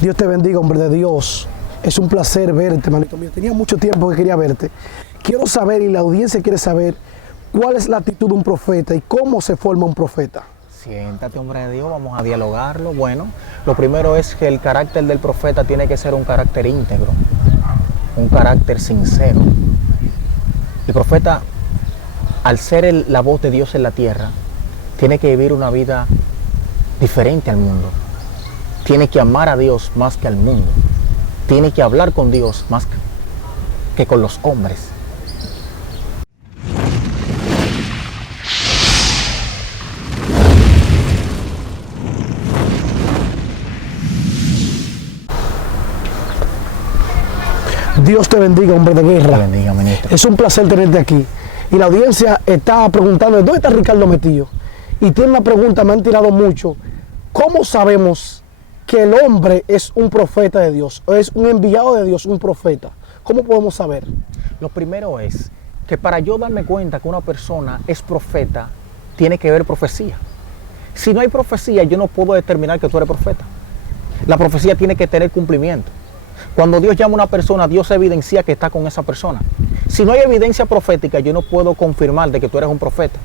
Dios te bendiga, hombre de Dios. Es un placer verte, manito mío. Tenía mucho tiempo que quería verte. Quiero saber, y la audiencia quiere saber, cuál es la actitud de un profeta y cómo se forma un profeta. Siéntate, hombre de Dios, vamos a dialogarlo. Bueno, lo primero es que el carácter del profeta tiene que ser un carácter íntegro, un carácter sincero. El profeta, al ser la voz de Dios en la tierra, tiene que vivir una vida diferente al mundo. Tiene que amar a Dios más que al mundo. Tiene que hablar con Dios más que con los hombres. Dios te bendiga, hombre de guerra. Te bendiga, ministro. Es un placer tenerte aquí. Y la audiencia está preguntando, ¿dónde está Ricardo metido? Y tiene una pregunta, me han tirado mucho. ¿Cómo sabemos que el hombre es un profeta de Dios? ¿O es un enviado de Dios, un profeta? ¿Cómo podemos saber? Lo primero es que para yo darme cuenta que una persona es profeta, tiene que haber profecía. Si no hay profecía, yo no puedo determinar que tú eres profeta. La profecía tiene que tener cumplimiento. Cuando Dios llama a una persona, Dios evidencia que está con esa persona. Si no hay evidencia profética, yo no puedo confirmar de que tú eres un profeta.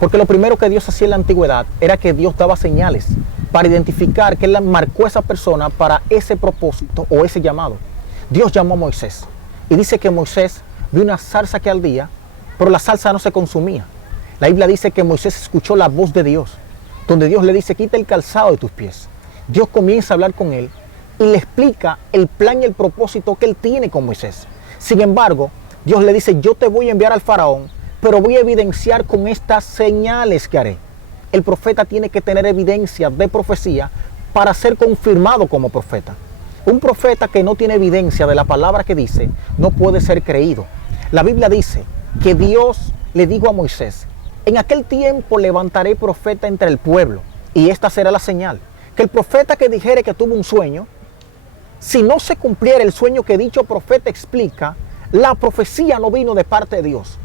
Porque lo primero que Dios hacía en la antigüedad era que Dios daba señales para identificar que Él marcó a esa persona para ese propósito o ese llamado. Dios llamó a Moisés y dice que Moisés vio una zarza que ardía, pero la zarza no se consumía. La Biblia dice que Moisés escuchó la voz de Dios, donde Dios le dice, quita el calzado de tus pies. Dios comienza a hablar con él y le explica el plan y el propósito que él tiene con Moisés. Sin embargo, Dios le dice, yo te voy a enviar al faraón, pero voy a evidenciar con estas señales que haré. El profeta tiene que tener evidencia de profecía para ser confirmado como profeta. Un profeta que no tiene evidencia de la palabra que dice, no puede ser creído. La Biblia dice que Dios le dijo a Moisés, en aquel tiempo levantaré profeta entre el pueblo, y esta será la señal, que el profeta que dijere que tuvo un sueño, si no se cumpliera el sueño que dicho profeta explica, la profecía no vino de parte de Dios.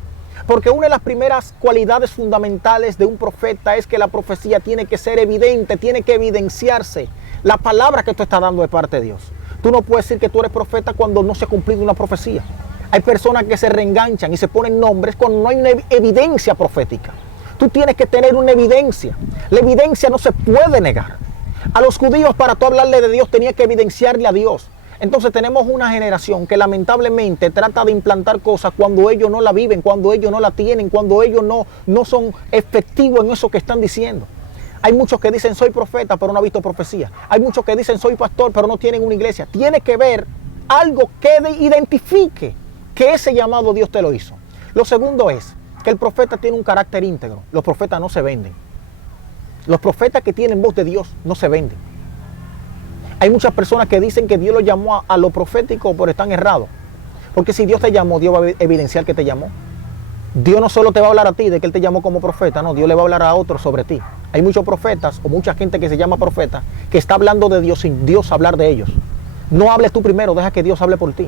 Porque una de las primeras cualidades fundamentales de un profeta es que la profecía tiene que ser evidente, tiene que evidenciarse la palabra que tú estás dando de parte de Dios. Tú no puedes decir que tú eres profeta cuando no se ha cumplido una profecía. Hay personas que se reenganchan y se ponen nombres cuando no hay una evidencia profética. Tú tienes que tener una evidencia. La evidencia no se puede negar. A los judíos, para tú hablarle de Dios, tenía que evidenciarle a Dios. Entonces tenemos una generación que lamentablemente trata de implantar cosas cuando ellos no la viven, cuando ellos no la tienen, cuando ellos no son efectivos en eso que están diciendo. Hay muchos que dicen soy profeta pero no han visto profecía. Hay muchos que dicen soy pastor pero no tienen una iglesia. Tiene que ver algo que identifique que ese llamado Dios te lo hizo. Lo segundo es que el profeta tiene un carácter íntegro. Los profetas no se venden. Los profetas que tienen voz de Dios no se venden. Hay muchas personas que dicen que Dios los llamó a lo profético, pero están errados. Porque si Dios te llamó, Dios va a evidenciar que te llamó. Dios no solo te va a hablar a ti de que Él te llamó como profeta, no, Dios le va a hablar a otros sobre ti. Hay muchos profetas o mucha gente que se llama profeta que está hablando de Dios sin Dios hablar de ellos. No hables tú primero, deja que Dios hable por ti.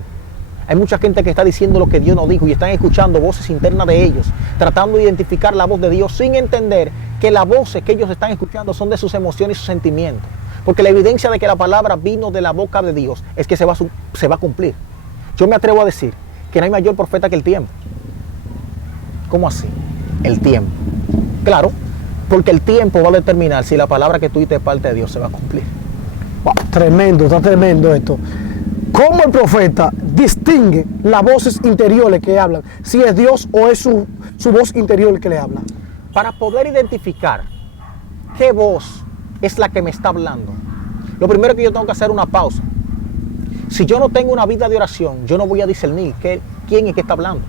Hay mucha gente que está diciendo lo que Dios no dijo y están escuchando voces internas de ellos, tratando de identificar la voz de Dios sin entender que las voces que ellos están escuchando son de sus emociones y sus sentimientos. Porque la evidencia de que la palabra vino de la boca de Dios es que se va a cumplir. Yo me atrevo a decir que no hay mayor profeta que el tiempo. ¿Cómo así? El tiempo. Claro, porque el tiempo va a determinar si la palabra que tú dices de parte de Dios se va a cumplir. Wow, tremendo, está tremendo esto. ¿Cómo el profeta distingue las voces interiores que hablan? Si es Dios o es su voz interior que le habla. Para poder identificar qué voz es la que me está hablando, lo primero que yo tengo que hacer es una pausa. Si yo no tengo una vida de oración, yo no voy a discernir quién es que está hablando.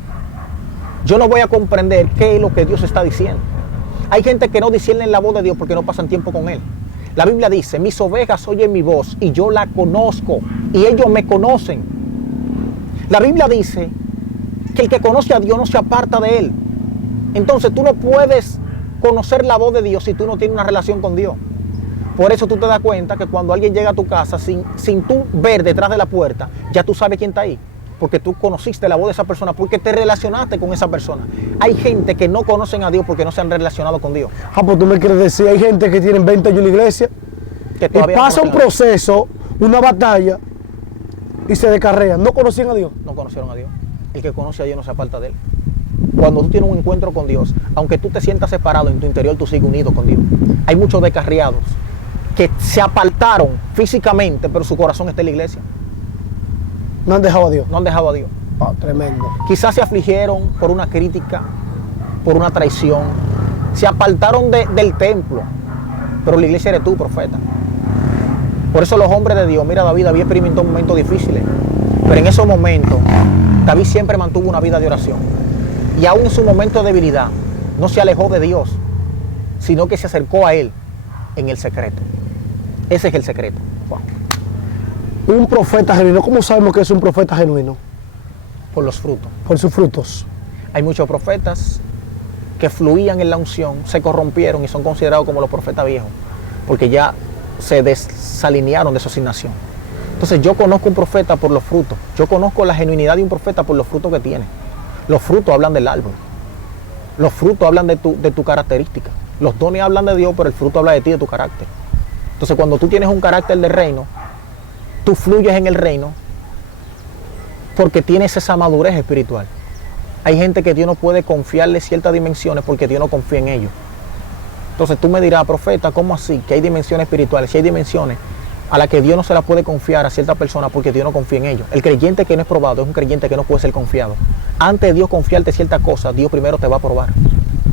Yo no voy a comprender qué es lo que Dios está diciendo. Hay gente que no discierne la voz de Dios porque no pasan tiempo con Él. La Biblia dice, mis ovejas oyen mi voz y yo la conozco y ellos me conocen. La Biblia dice que el que conoce a Dios no se aparta de Él. Entonces tú no puedes conocer la voz de Dios si tú no tienes una relación con Dios. Por eso tú te das cuenta que cuando alguien llega a tu casa sin tú ver detrás de la puerta, ya tú sabes quién está ahí. Porque tú conociste la voz de esa persona, porque te relacionaste con esa persona. Hay gente que no conocen a Dios porque no se han relacionado con Dios. Ah, pues tú me quieres decir, hay gente que tiene 20 años en la iglesia Que y pasa un proceso una batalla y se descarrean. ¿No conocían a Dios? No conocieron a Dios. El que conoce a Dios no se aparta de él. Cuando tú tienes un encuentro con Dios, aunque tú te sientas separado, en tu interior tú sigues unido con Dios. Hay muchos descarriados que se apartaron físicamente, pero su corazón está en la iglesia. No han dejado a Dios. No han dejado a Dios. Oh, tremendo. Quizás se afligieron por una crítica, por una traición. Se apartaron del templo, pero la iglesia eres tú, profeta. Por eso los hombres de Dios, mira, David experimentó momentos difíciles, pero en esos momentos David siempre mantuvo una vida de oración. Y aún en su momento de debilidad, no se alejó de Dios, sino que se acercó a Él en el secreto. Ese es el secreto. Wow. Un profeta genuino. ¿Cómo sabemos que es un profeta genuino? Por los frutos. Por sus frutos. Hay muchos profetas que fluían en la unción, se corrompieron y son considerados como los profetas viejos, porque ya se desalinearon de su asignación. Entonces yo conozco un profeta por los frutos. Yo conozco la genuinidad de un profeta por los frutos que tiene. Los frutos hablan del árbol. Los frutos hablan de tu característica. Los dones hablan de Dios, pero el fruto habla de ti, de tu carácter. Entonces cuando tú tienes un carácter de reino, tú fluyes en el reino porque tienes esa madurez espiritual. Hay gente que Dios no puede confiarle ciertas dimensiones porque Dios no confía en ellos. Entonces tú me dirás, profeta, ¿cómo así? Que hay dimensiones espirituales, si hay dimensiones a las que Dios no se las puede confiar a ciertas personas porque Dios no confía en ellos. El creyente que no es probado es un creyente que no puede ser confiado. Antes de Dios confiarte ciertas cosas, Dios primero te va a probar.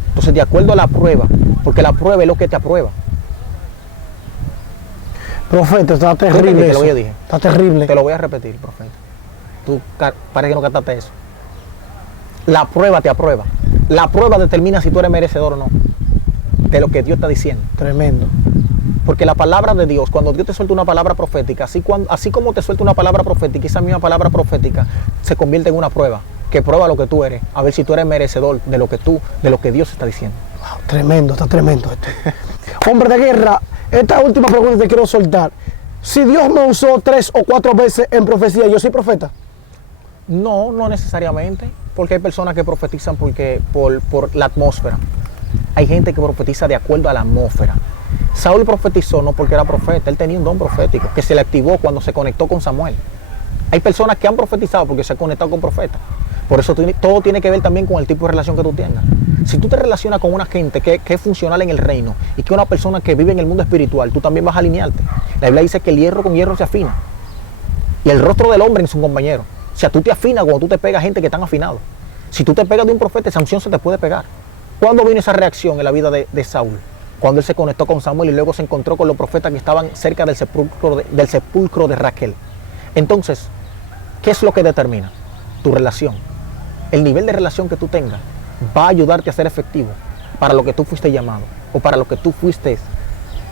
Entonces, de acuerdo a la prueba, porque la prueba es lo que te aprueba. Profeta, está terrible Te eso. lo que dije. Está terrible. Te lo voy a repetir, profeta. Tú parece que no captaste eso. La prueba te aprueba. La prueba determina si tú eres merecedor o no de lo que Dios está diciendo. Tremendo. Porque la palabra de Dios, cuando Dios te suelta una palabra profética, así como te suelta una palabra profética, esa misma palabra profética se convierte en una prueba, que prueba lo que tú eres, a ver si tú eres merecedor de lo que Dios está diciendo. Wow, tremendo, está tremendo esto. Hombre de guerra, esta última pregunta te quiero soltar. Si Dios me usó 3 o 4 veces en profecía, ¿yo soy profeta? No, no necesariamente, porque hay personas que profetizan por la atmósfera. Hay gente que profetiza de acuerdo a la atmósfera. Saúl profetizó no porque era profeta, él tenía un don profético que se le activó cuando se conectó con Samuel. Hay personas que han profetizado porque se han conectado con profetas. Por eso todo tiene que ver también con el tipo de relación que tú tengas. Si tú te relacionas con una gente que es funcional en el reino y que es una persona que vive en el mundo espiritual, tú también vas a alinearte. La Biblia dice que el hierro con hierro se afina. Y el rostro del hombre en su compañero. O sea, tú te afinas cuando tú te pegas a gente que están afinados. Si tú te pegas de un profeta, esa unción se te puede pegar. ¿Cuándo vino esa reacción en la vida de Saúl? Cuando él se conectó con Samuel y luego se encontró con los profetas que estaban cerca del sepulcro de Raquel. Entonces, ¿qué es lo que determina? Tu relación. El nivel de relación que tú tengas va a ayudarte a ser efectivo para lo que tú fuiste llamado o para lo que tú fuiste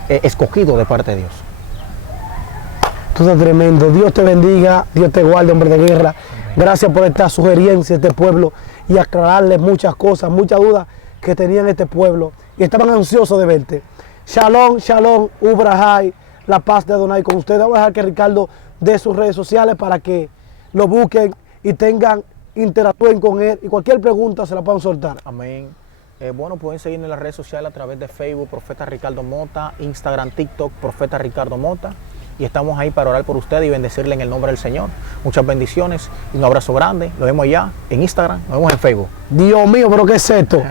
escogido de parte de Dios. Tú estás tremendo. Dios te bendiga, Dios te guarde, hombre de guerra. Amén. Gracias por esta sugerencia a este pueblo y aclararles muchas cosas, muchas dudas que tenían este pueblo y estaban ansiosos de verte. Shalom, shalom, Ubrahai, la paz de Adonai con ustedes. Vamos a dejar que Ricardo dé sus redes sociales para que lo busquen y interactúen con él y cualquier pregunta se la puedan soltar. Amén. Bueno, pueden seguirme en las redes sociales a través de Facebook, Profeta Ricardo Mota, Instagram, TikTok, Profeta Ricardo Mota. Y estamos ahí para orar por ustedes y bendecirle en el nombre del Señor. Muchas bendiciones y un abrazo grande. Nos vemos allá en Instagram, nos vemos en Facebook. Dios mío, pero ¿qué es esto?